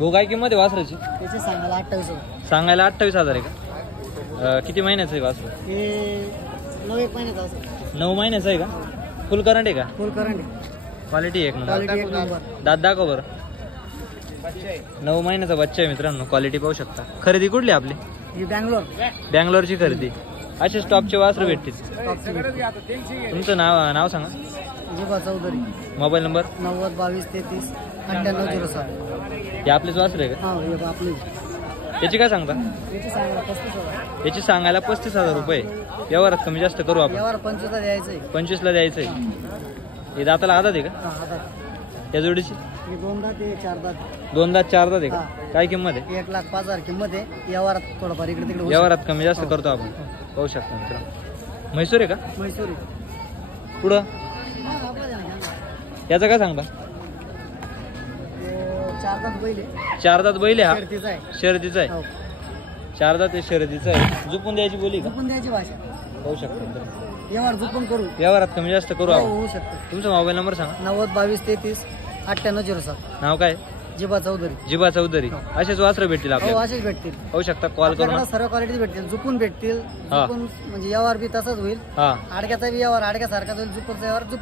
हो, काय किंमत आहे वासराची? त्याचे सांगायला 28,000. सांगायला 28,000 आहे का? किती महिन्याचं आहे वासरू? हे 9 महिन्याचा असं. 9 महिन्याचं आहे का? फुल करंट आहे का? फुल करंट. क्वालिटी एक नंबर. क्वालिटी एक नंबर. दात दाखव बरं. 9 महिन्याचा बच्चा आहे मित्रांनो, क्वालिटी पाहू शकता. खरेदी कुठली आपली? ही बँगलोर. बँगलोरची खरेदी. असे स्टॉपचे वासरू भेटतील. तुमचं नाव सांगा. जिबा चौधरी. Mobile number? 90 22 33 9807. हे आपलेच वासरू आहे का? हा हे आपली. याची काय सांगता? त्याची सांगायला 35,000. याची सांगायला 35,000 रुपये. व्यवहारात कमी जास्त करू आपण. यावर 25 द्यायचंय. 25ला द्यायचंय. हे दाताला आदत आहे का? हा आता या जोडीची? हे 2 दात ते 4 दात. 2 दात 4 दात आहे का? हा. काय किंमत आहे? 1,05,000 किंमत आहे. यावर थोडंफार इकडे तिकडे व्यवहारात कमी जास्त करतो आपण. पाहू शकता मित्रांनो. म्हैसूर आहे का? म्हैसूरी. पुढं याचा काय सांगता? 4 दात बैल आहे. 4 दात बैल आहे हा? शर्तीचा आहे. शर्यतीचा आहे. हो. 4 दात आहे, शर्यतीचा आहे. झुपून द्यायची बोली का? झुपून द्यायची भाषा. पाहू शकता मित्रांनो. यावर झुपून करू. व्यवहारात कमी जास्त करू हो, आपण. होऊ शकतं. तुमचा मोबाईल नंबर सांगा. 90 22 33 9807. नाव काय? जिबा चौधरी. जिबा चौधरी. असेच वासरं भेटतील हो आपल्याला. असेच भेटतील. पाहू शकता, कॉल करून. आपल्याकडे सर्व क्वालिटी भेटतील. झुपून भेटतील. हा. झुपून म्हणजे यावर बी तसंच होईल. हा. आडक्याचा बी यावर आडक्यासारखाच होईल. झुपूनचा यावर झुपून